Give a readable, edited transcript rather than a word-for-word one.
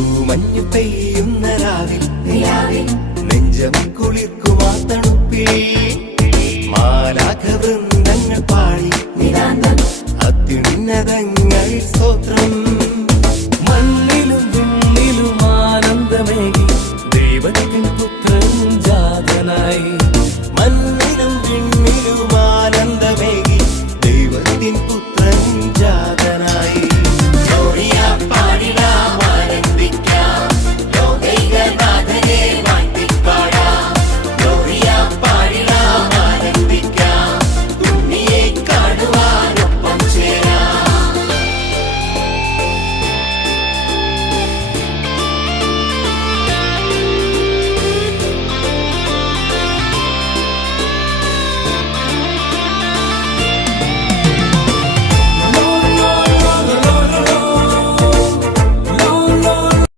തൂമഞ്ഞു പെയ്യുന്ന രാവിൽ നെഞ്ചം കുളിർക്കുമാ തണുപ്പിൽ മാലാഖ വൃന്ദങ്ങൾ പാടി അത്യുന്നതങ്ങൾ സ്തോത്രം.